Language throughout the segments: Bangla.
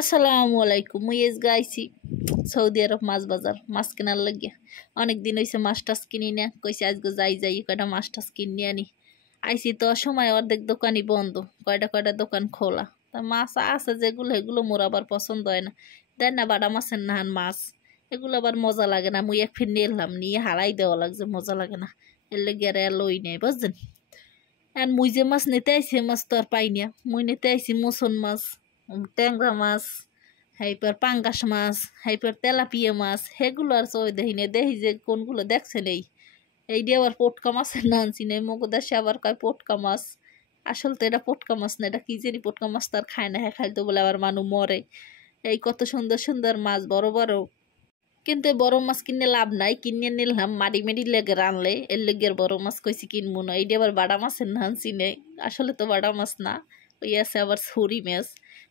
আসসালামু আলাইকুম। মুই গাইছি সৌদি আরব মাছ বাজার মাছ কেনার লাগিয়া। অনেক দিন হয়েছে মাছ টাছ কিনি না, কইছে আজকে যাই কয়টা মাছ টাছ কিনে আনি। আইছি তো সময় অর্ধেক দোকানই বন্ধ, কয়টা দোকান খোলা। তা মাছ আছে যেগুলো এগুলো মোর আবার পছন্দ হয় না। দেন না বাটা মাছের নাহান মাছ, এগুলো আবার মজা লাগে না। মুই এক ফির নিলাম, নিয়ে হারাই দেওয়া লাগছে, মজা লাগে না। এর লেগে আর লই নেই, বুঝছেন। আর মুই যে মাছ নিতে আইছি মাছ তো আর পাই না। মুই নিতে আইছি মোসন মাছ, ট্যাংরা মাছ, হাইপার পাঙ্গাস মাছ, হাইপার তেলাপিয়া মাছ। সেগুলো আর সই দেখি না, দেখি যে কোনগুলো দেখছেন এই দিয়ে আবার পটকা মাছের না আনছি না। মগো দেশে আবার কয় পটকা মাছ, আসল তো এটা পটকা মাছ না, এটা কি জানি পটকা মাছ তার খায় না, হ্যাঁ খাইতো বলে আবার মানুষ মরে। এই কত সুন্দর সুন্দর মাছ, বড় বড়। কিন্তু এই বড় মাছ কিনে লাভ নাই, কিনে নিলাম মারি মেরি লেগে রানলে, এর লেগে বড় মাছ কইছি কিনবো না। এইটা আবার বাটা মাছের না আনছি নেই, আসলে তো বাটা মাছ না। ওই আছে আবার ছুরি মাছ।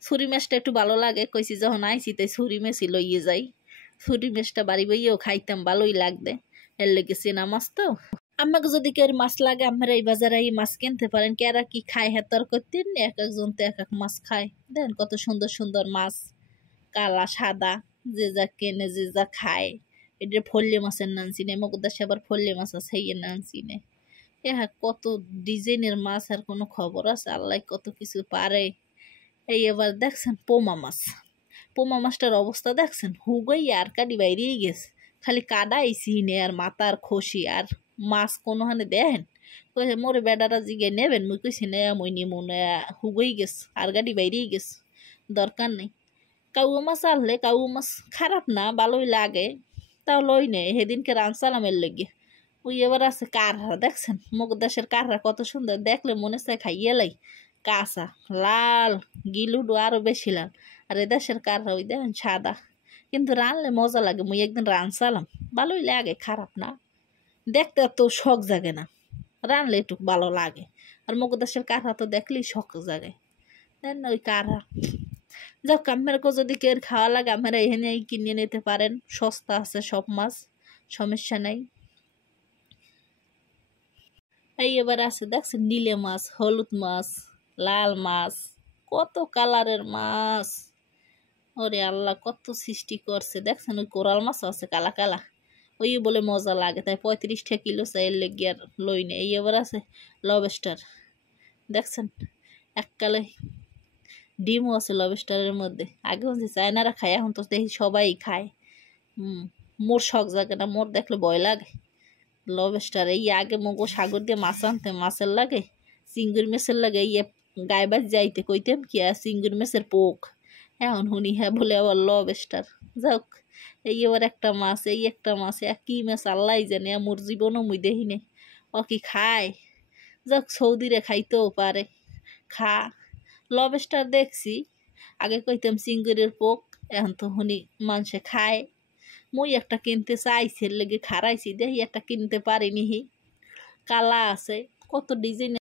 ছুরি মাছটা একটু ভালো লাগে, কইছি যখন আইছি তাই ছুরি মাছই লইয়ে যাই। ছুরি মাছটা বাড়ি বইয়েও খাইতাম, ভালোই লাগবে। এর লেগে চেনা মাছ তো। আমাকে যদি কেউ মাছ লাগে, আপনারা এই বাজারে এই মাছ কিনতে পারেন। কেরা কি খায় হ্যাঁ তর করতেন, এক একজন তো এক এক মাছ খায়। দেন কত সুন্দর সুন্দর মাছ, কালা সাদা, যে যা কেনে যে যা খায়। এটা ফল্লি মাছের নানছি নে, মগদাসে আবার ফল্লি মাছ আছে এই নানছি নে। হ্যাঁ কত ডিজাইনের মাছ, আর কোনো খবর আছে? আল্লাহ কত কিছু পারে। এই এবার দেখছেন পোমা মাছ, পোমা মাছটার অবস্থা দেখছেন, হুগই আর কাটি বাইরেই গেছে। খালি কাদাই সিনে আর মাথার খসি, আর মাছ কোনোখানে দেখেন। কইছে মোরে বেডারা জিগে নেবেন, মুই কইছি নে মুই নিমু না, হুগই গেছে আর গাড়ি বাইরেই গেছে, দরকার নেই। কাউয়া মাছ আনলে, কাউয়া মাছ খারাপ না, ভালোই লাগে, তাও লই নেই। সেদিনকে রানসালামের লেগে ওই এবার আছে কারহা, দেখছেন মগ দেশের কারহা কত সুন্দর, দেখলে মনে চায় খাইয়ে লাই। কাঁচা লাল, গিলুডু আরো বেশি লাল। আর এ দেশের কারহা ওই দেখেন সাদা, কিন্তু রানলে মজা লাগে। মুই একদিন রানসালাম, ভালোই লাগে, খারাপ না। দেখতে তো শখ জাগে না, রানলে একটু ভালো লাগে। আর মগ দেশের কারহা তো দেখলেই শখ জাগে। দেন না ওই কারহা। যাক, আপনারকেও যদি কেউ খাওয়া লাগে, আপনারা এখানে কিনে নিতে পারেন, সস্তা আছে সব মাছ, সমস্যা নাই। এই এবার আছে দেখছেন নীলে মাছ, হলুদ মাছ, লাল মাছ, কত কালারের মাছ। ওরে আল্লাহ কত সৃষ্টি করছে। দেখছেন ওই কোরাল মাছ আছে কালা কালা, ওই বলে মজা লাগে, তাই 35 টাকা কিলো চাইল লেগে আর লই নেই। এই এবার আছে লবস্টার, দেখছেন এককালে ডিমও আছে লবস্টারের মধ্যে। আগে হচ্ছে চায়নারা খায়, এখন তো দেখি সবাই খায়। মোর শখ জাগে না, মোর দেখলে ভয় লাগে। লবস্টার এই আগে মগো সাগর দিয়ে মাছ আনতে, মাছের লাগে চিংড়ি মাছের লাগে, এই গায়ে বাজ যাইতে কইতাম কি আর চিংড়ি মাছের পোক। এখন শুনি হ্যাঁ বলে আবার লবস্টার। যাক, এই এবার একটা মাছ, এই একটা মাছ, একই মাছ আল্লাহ জানে, মোর জীবনও মুই দেখি নে। ও কি খায়? যাক, সৌদিরে খাইতেও পারে, খা। লবস্টার দেখছি, আগে কইতাম চিংড়ির পোক, এখন তো শুনি মানুষে খায়। মুই একটা কিনতে চাইছি, লেগে খারাইছি, দেখি একটা কিনতে পারিনি। কালা আছে, কত ডিজাইন